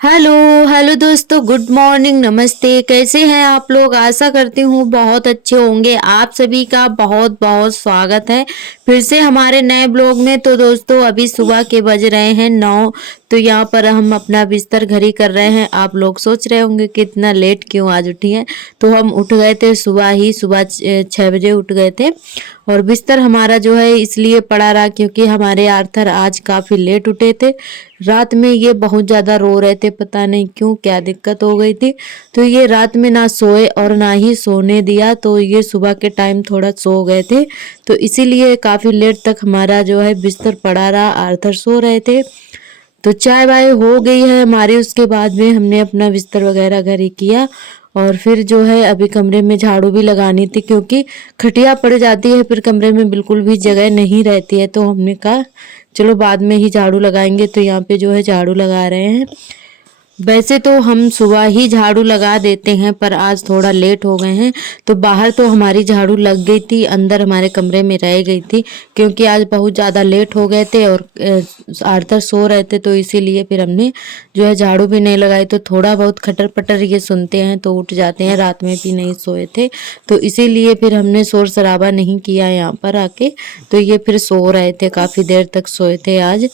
Hello hello दोस्तों, good morning, नमस्ते। कैसे हैं आप लोग? आशा करती हूँ बहुत अच्छे होंगे। आप सभी का बहुत बहुत स्वागत है फिर से हमारे नए ब्लॉग में। तो दोस्तों अभी सुबह के बज रहे हैं 9। तो यहाँ पर हम अपना बिस्तर घड़ी कर रहे हैं। आप लोग सोच रहे होंगे कि इतना लेट क्यों आज उठी हैं। तो हम उठ गए थे सुबह 6 बजे उठ गए थे। और बिस्तर हमारा जो है इसलिए पड़ा रहा क्योंकि हमारे आर्थर आज काफ़ी लेट उठे थे। रात में ये बहुत ज़्यादा रो रहे थे, पता नहीं क्यों, क्या दिक्कत हो गई थी। तो ये रात में ना सोए और ना ही सोने दिया, तो ये सुबह के टाइम थोड़ा सो गए थे। तो इसीलिए काफ़ी लेट तक हमारा जो है बिस्तर पड़ा रहा। आर्थर सो रहे थे। तो चाय वाय हो गई है हमारी। उसके बाद में हमने अपना बिस्तर वगैरह घर ही किया। और फिर जो है अभी कमरे में झाड़ू भी लगानी थी क्योंकि खटिया पड़ जाती है, फिर कमरे में बिल्कुल भी जगह नहीं रहती है। तो हमने कहा चलो बाद में ही झाड़ू लगाएंगे। तो यहाँ पे जो है झाड़ू लगा रहे हैं। वैसे तो हम सुबह ही झाड़ू लगा देते हैं, पर आज थोड़ा लेट हो गए हैं। तो बाहर तो हमारी झाड़ू लग गई थी, अंदर हमारे कमरे में रह गई थी क्योंकि आज बहुत ज़्यादा लेट हो गए थे और आर्थर सो रहे थे। तो इसीलिए फिर हमने जो है झाड़ू भी नहीं लगाई। तो थोड़ा बहुत खटर पटर ये सुनते हैं तो उठ जाते हैं, रात में भी नहीं सोए थे। तो इसीलिए फिर हमने शोर शराबा नहीं किया यहाँ पर आके। तो ये फिर सो रहे थे, काफ़ी देर तक सोए थे आज।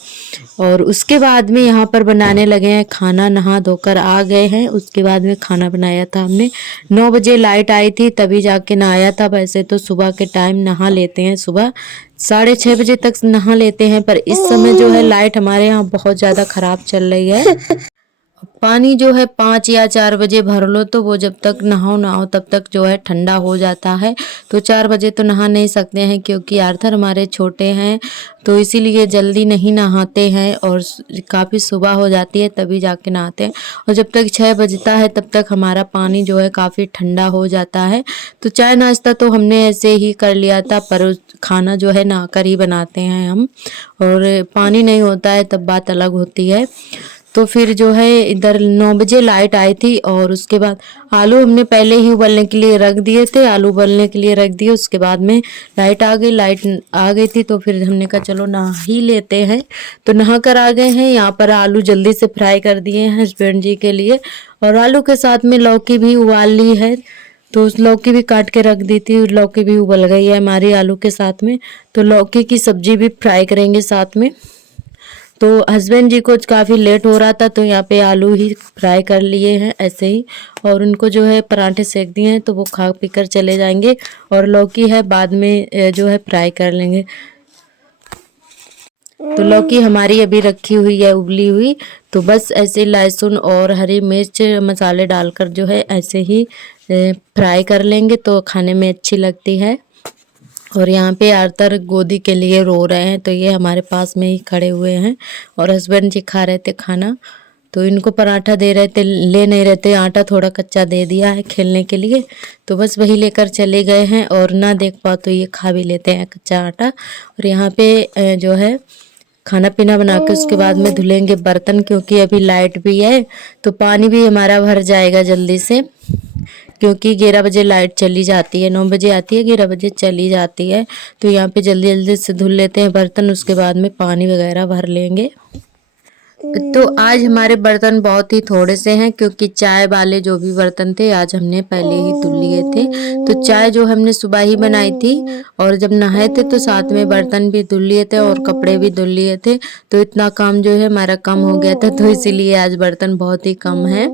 और उसके बाद में यहाँ पर बनाने लगे हैं खाना। नहा धोकर आ गए हैं। उसके बाद में खाना बनाया था हमने। 9 बजे लाइट आई थी तभी जाके नहाया था। वैसे तो सुबह के टाइम नहा लेते हैं, सुबह 6:30 बजे तक नहा लेते हैं, पर इस समय जो है लाइट हमारे यहाँ बहुत ज़्यादा ख़राब चल रही है। पानी जो है 5 या 4 बजे भर लो तो वो जब तक नहाओ तब तक जो है ठंडा हो जाता है। तो 4 बजे तो नहा नहीं सकते हैं क्योंकि आर्थर हमारे छोटे हैं। तो इसीलिए जल्दी नहीं नहाते हैं और काफ़ी सुबह हो जाती है तभी जाके नहाते हैं। और जब तक 6 बजता है तब तक हमारा पानी जो है काफ़ी ठंडा हो जाता है। तो चाय नाश्ता तो हमने ऐसे ही कर लिया था, पर खाना जो है नहाकर ही बनाते हैं हम। और पानी नहीं होता है तब बात अलग होती है। तो फिर जो है इधर 9 बजे लाइट आई थी और उसके बाद आलू हमने पहले ही उबलने के लिए रख दिए थे। आलू उबलने के लिए रख दिए, उसके बाद में लाइट आ गई। लाइट आ गई थी तो फिर हमने कहा चलो नहा ही लेते हैं। तो नहा कर आ गए हैं। यहाँ पर आलू जल्दी से फ्राई कर दिए हैं हस्बैंड जी के लिए। और आलू के साथ में लौकी भी उबाल ली है। तो उस लौकी भी काट के रख दी थी, लौकी भी उबल गई है हमारी आलू के साथ में। तो लौकी की सब्जी भी फ्राई करेंगे साथ में। तो हस्बैंड जी को काफ़ी लेट हो रहा था तो यहाँ पे आलू ही फ्राई कर लिए हैं ऐसे ही। और उनको जो है पराठे सेक दिए हैं तो वो खा पी कर चले जाएंगे। और लौकी है बाद में जो है फ्राई कर लेंगे। तो लौकी हमारी अभी रखी हुई है उबली हुई। तो बस ऐसे लहसुन और हरी मिर्च मसाले डालकर जो है ऐसे ही फ्राई कर लेंगे तो खाने में अच्छी लगती है। और यहाँ पे आर्थर गोदी के लिए रो रहे हैं तो ये हमारे पास में ही खड़े हुए हैं। और हस्बैंड जी खा रहे थे खाना। तो इनको पराठा दे रहे थे, ले नहीं रहे थे, आटा थोड़ा कच्चा दे दिया है खेलने के लिए। तो बस वही लेकर चले गए हैं और ना देख पाओ तो ये खा भी लेते हैं कच्चा आटा। और यहाँ पे जो है खाना पीना बना के उसके बाद में धुलेंगे बर्तन क्योंकि अभी लाइट भी है। तो पानी भी हमारा भर जाएगा जल्दी से क्योंकि 11 बजे लाइट चली जाती है। 9 बजे आती है, 11 बजे चली जाती है। तो यहाँ पे जल्दी जल्दी से धुल लेते हैं बर्तन, उसके बाद में पानी वगैरह भर लेंगे। तो आज हमारे बर्तन बहुत ही थोड़े से हैं क्योंकि चाय वाले जो भी बर्तन थे आज हमने पहले ही धुल लिए थे। तो चाय जो हमने सुबह ही बनाई थी और जब नहाए थे तो साथ में बर्तन भी धुल लिए थे और कपड़े भी धुल लिए थे। तो इतना काम जो है हमारा कम हो गया था, तो इसीलिए आज बर्तन बहुत ही कम है।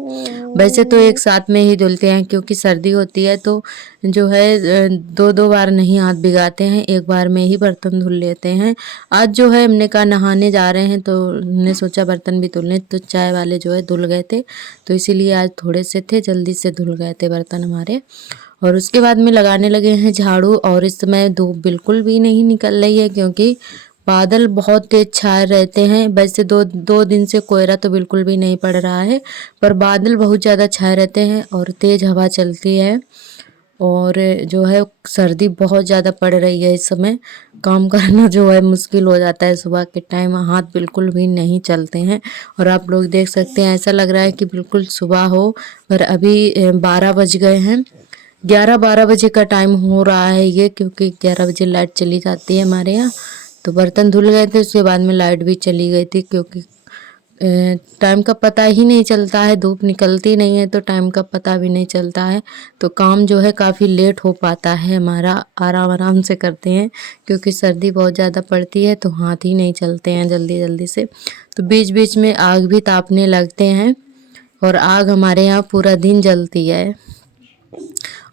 वैसे तो एक साथ में ही धुलते हैं क्योंकि सर्दी होती है तो जो है दो दो बार नहीं हाथ भिगाते हैं, एक बार में ही बर्तन धुल लेते हैं। आज जो है हमने कहा नहाने जा रहे हैं तो हमने सोचा बर्तन भी धुल लें। तो चाय वाले जो है धुल गए थे तो इसीलिए आज थोड़े से थे, जल्दी से धुल गए थे बर्तन हमारे। और उसके बाद में लगाने लगे हैं झाड़ू। और इस समय धूप बिल्कुल भी नहीं निकल रही है क्योंकि बादल बहुत तेज छाए रहते हैं। वैसे दो दिन से कोहरा तो बिल्कुल भी नहीं पड़ रहा है, पर बादल बहुत ज़्यादा छाए रहते हैं और तेज़ हवा चलती है। और जो है सर्दी बहुत ज़्यादा पड़ रही है इस समय। काम करना जो है मुश्किल हो जाता है सुबह के टाइम, हाथ बिल्कुल भी नहीं चलते हैं। और आप लोग देख सकते हैं ऐसा लग रहा है कि बिल्कुल सुबह हो, पर अभी 12 बज गए हैं। 11-12 बजे का टाइम हो रहा है ये, क्योंकि 11 बजे लाइट चली जाती है हमारे यहाँ। तो बर्तन धुल गए थे, उसके बाद में लाइट भी चली गई थी क्योंकि टाइम का पता ही नहीं चलता है, धूप निकलती नहीं है तो टाइम का पता भी नहीं चलता है। तो काम जो है काफ़ी लेट हो पाता है हमारा, आराम आराम से करते हैं क्योंकि सर्दी बहुत ज़्यादा पड़ती है तो हाथ ही नहीं चलते हैं जल्दी जल्दी से। तो बीच बीच में आग भी तापने लगते हैं और आग हमारे यहाँ पूरा दिन जलती है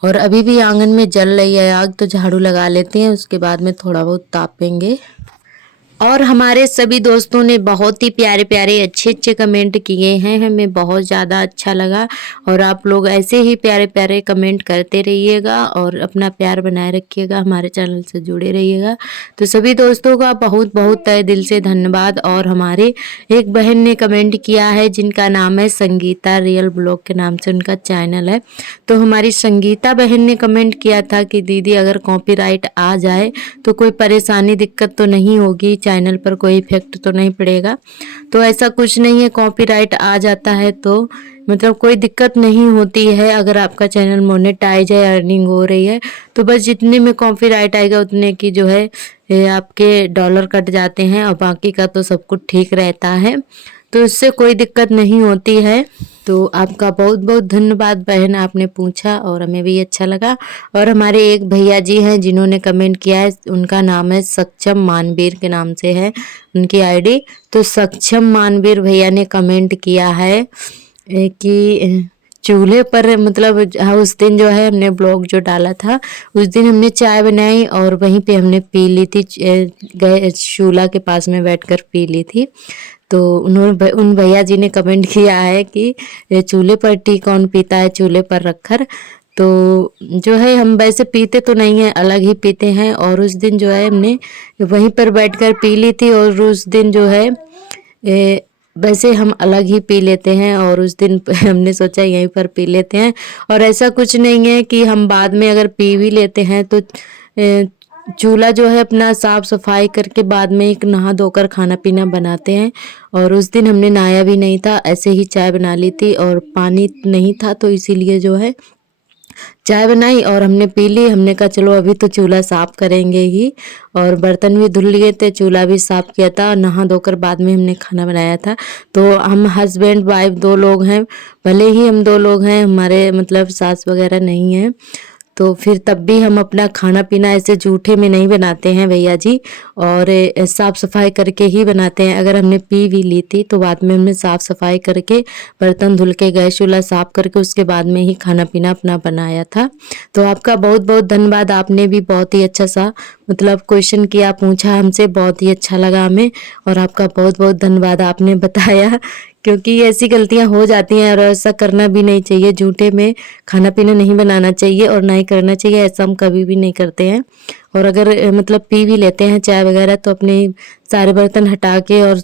और अभी भी आंगन में जल रही है आग, तो झाड़ू लगा लेते हैं, उसके बाद में थोड़ा बहुत तापेंगे। और हमारे सभी दोस्तों ने बहुत ही प्यारे प्यारे अच्छे अच्छे कमेंट किए हैं, हमें बहुत ज़्यादा अच्छा लगा। और आप लोग ऐसे ही प्यारे प्यारे कमेंट करते रहिएगा और अपना प्यार बनाए रखिएगा, हमारे चैनल से जुड़े रहिएगा। तो सभी दोस्तों का बहुत बहुत तहे दिल से धन्यवाद। और हमारे एक बहन ने कमेंट किया है जिनका नाम है संगीता रियल ब्लॉग के नाम से उनका चैनल है। तो हमारी संगीता बहन ने कमेंट किया था कि दीदी अगर कॉपीराइट आ जाए तो कोई परेशानी दिक्कत तो नहीं होगी, चैनल पर कोई इफेक्ट तो नहीं पड़ेगा। तो ऐसा कुछ नहीं है, कॉपीराइट आ जाता है तो मतलब कोई दिक्कत नहीं होती है। अगर आपका चैनल मोनेटाइज है, अर्निंग हो रही है, तो बस जितने में कॉपीराइट आएगा उतने की जो है आपके डॉलर कट जाते हैं और बाकी का तो सब कुछ ठीक रहता है, तो इससे कोई दिक्कत नहीं होती है। तो आपका बहुत बहुत धन्यवाद बहन, आपने पूछा और हमें भी अच्छा लगा। और हमारे एक भैया जी हैं जिन्होंने कमेंट किया है, उनका नाम है सक्षम मानवीर के नाम से है उनकी आईडी। तो सक्षम मानवीर भैया ने कमेंट किया है कि चूल्हे पर मतलब उस दिन जो है हमने ब्लॉग जो डाला था उस दिन हमने चाय बनाई और वहीं पे हमने पी ली थी, चूल्हा के पास में बैठकर पी ली थी। तो उन्होंने उन भैया जी ने कमेंट किया है कि चूल्हे पर टी कौन पीता है चूल्हे पर रखकर। तो जो है हम वैसे पीते तो नहीं हैं, अलग ही पीते हैं। और उस दिन जो है हमने वहीं पर बैठकर पी ली थी और उस दिन जो है वैसे हम अलग ही पी लेते हैं और उस दिन हमने सोचा यहीं पर पी लेते हैं। और ऐसा कुछ नहीं है कि हम बाद में अगर पी भी लेते हैं तो चूल्हा जो है अपना साफ सफाई करके बाद में एक नहा धोकर खाना पीना बनाते हैं। और उस दिन हमने नहाया भी नहीं था, ऐसे ही चाय बना ली थी और पानी नहीं था तो इसीलिए जो है चाय बनाई और हमने पी ली। हमने कहा चलो अभी तो चूल्हा साफ करेंगे ही, और बर्तन भी धुल लिए थे, चूल्हा भी साफ किया था, नहा धोकर बाद में हमने खाना बनाया था। तो हम हस्बैंड वाइफ 2 लोग हैं, भले ही हम 2 लोग हैं, हमारे मतलब सास वगैरह नहीं है, तो फिर तब भी हम अपना खाना पीना ऐसे जूठे में नहीं बनाते हैं भैया जी, और साफ़ सफाई करके ही बनाते हैं। अगर हमने पी भी ली थी तो बाद में हमने साफ़ सफाई करके बर्तन धुल के गैस चूल्हा साफ़ करके उसके बाद में ही खाना पीना अपना बनाया था। तो आपका बहुत बहुत धन्यवाद, आपने भी बहुत ही अच्छा सा मतलब क्वेश्चन किया, पूछा हमसे, बहुत ही अच्छा लगा हमें। और आपका बहुत बहुत धन्यवाद, आपने बताया, क्योंकि ऐसी गलतियां हो जाती हैं और ऐसा करना भी नहीं चाहिए, झूठे में खाना पीना नहीं बनाना चाहिए और ना ही करना चाहिए, ऐसा हम कभी भी नहीं करते हैं। और अगर मतलब पी भी लेते हैं चाय वगैरह तो अपने सारे बर्तन हटा के और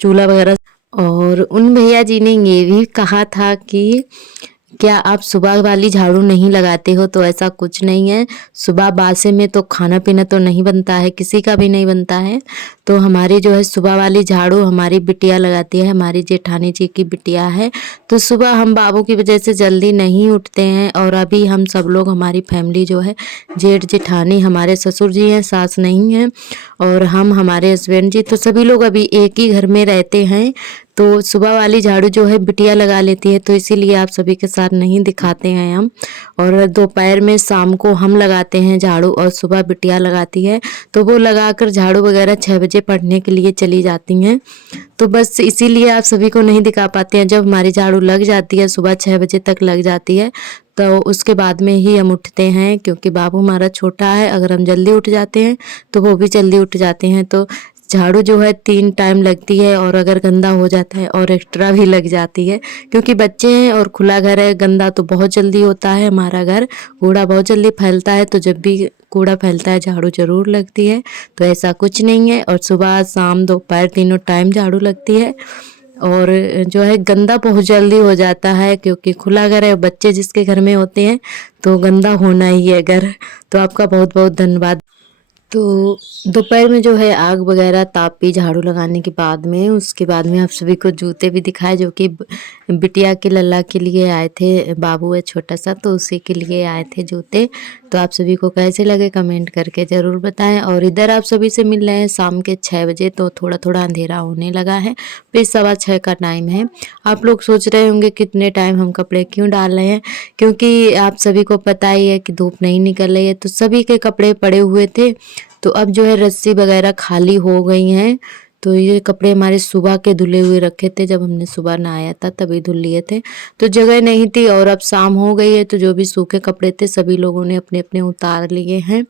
चूल्हा वगैरह। और उन भैया जी ने ये भी कहा था कि क्या आप सुबह वाली झाड़ू नहीं लगाते हो? तो ऐसा कुछ नहीं है, सुबह बासे में तो खाना पीना तो नहीं बनता है, किसी का भी नहीं बनता है। तो हमारी जो है सुबह वाली झाड़ू हमारी बिटिया लगाती है, हमारी जेठानी जी की बिटिया है। तो सुबह हम बाबू की वजह से जल्दी नहीं उठते हैं और अभी हम सब लोग, हमारी फैमिली जो है, जेठ जेठानी, हमारे ससुर जी हैं, सास नहीं हैं, और हम, हमारे हस्बैंड जी, तो सभी लोग अभी एक ही घर में रहते हैं। तो सुबह वाली झाड़ू जो है बिटिया लगा लेती है, तो इसीलिए आप सभी के साथ नहीं दिखाते हैं हम। और दोपहर में शाम को हम लगाते हैं झाड़ू और सुबह बिटिया लगाती है, तो वो लगाकर झाड़ू वगैरह 6 बजे पढ़ने के लिए चली जाती हैं। तो बस इसीलिए आप सभी को नहीं दिखा पाते हैं। जब हमारी झाड़ू लग जाती है, सुबह 6 बजे तक लग जाती है, तो उसके बाद में ही हम उठते हैं, क्योंकि बाबू हमारा छोटा है। अगर हम जल्दी उठ जाते हैं तो वो भी जल्दी उठ जाते हैं। तो झाड़ू जो है 3 टाइम लगती है, और अगर गंदा हो जाता है और एक्स्ट्रा भी लग जाती है, क्योंकि बच्चे हैं और खुला घर है, गंदा तो बहुत जल्दी होता है हमारा घर, कूड़ा बहुत जल्दी फैलता है। तो जब भी कूड़ा फैलता है झाड़ू जरूर लगती है, तो ऐसा कुछ नहीं है। और सुबह शाम दोपहर तीनों टाइम झाड़ू लगती है। और जो है गंदा बहुत जल्दी हो जाता है, क्योंकि खुला घर है, बच्चे जिसके घर में होते हैं तो गंदा होना ही है घर। तो आपका बहुत बहुत धन्यवाद। तो दोपहर में जो है आग वगैरह तापी झाड़ू लगाने के बाद में, उसके बाद में आप सभी को जूते भी दिखाए जो कि बिटिया के लल्ला के लिए आए थे, बाबू है छोटा सा तो उसी के लिए आए थे जूते। तो आप सभी को कैसे लगे कमेंट करके ज़रूर बताएं। और इधर आप सभी से मिल रहे हैं शाम के 6 बजे, तो थोड़ा थोड़ा अंधेरा होने लगा है, फिर 6:15 का टाइम है। आप लोग सोच रहे होंगे कितने टाइम हम कपड़े क्यों डाल रहे हैं, क्योंकि आप सभी को पता ही है कि धूप नहीं निकल रही है, तो सभी के कपड़े पड़े हुए थे। तो अब जो है रस्सी वगैरह खाली हो गई हैं। तो ये कपड़े हमारे सुबह के धुले हुए रखे थे, जब हमने सुबह नहाया था तभी धुल लिए थे, तो जगह नहीं थी। और अब शाम हो गई है, तो जो भी सूखे कपड़े थे सभी लोगों ने अपने अपने उतार लिए हैं।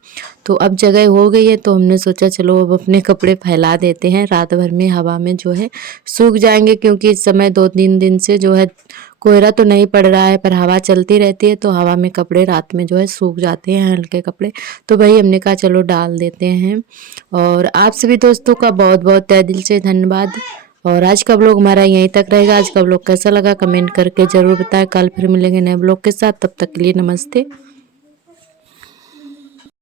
तो अब जगह हो गई है, तो हमने सोचा चलो अब अपने कपड़े फैला देते हैं, रात भर में हवा में जो है सूख जाएंगे, क्योंकि इस समय 2-3 दिन से जो है कोहरा तो नहीं पड़ रहा है पर हवा चलती रहती है, तो हवा में कपड़े रात में जो है सूख जाते हैं, हल्के कपड़े। तो भाई हमने कहा चलो डाल देते हैं। और आप सभी दोस्तों का बहुत बहुत तहे दिल से धन्यवाद। और आज का ब्लॉग हमारा यहीं तक रहेगा। आज का ब्लॉग कैसा लगा कमेंट करके ज़रूर बताएं। कल फिर मिलेंगे नए ब्लॉग के साथ, तब तक के लिए नमस्ते।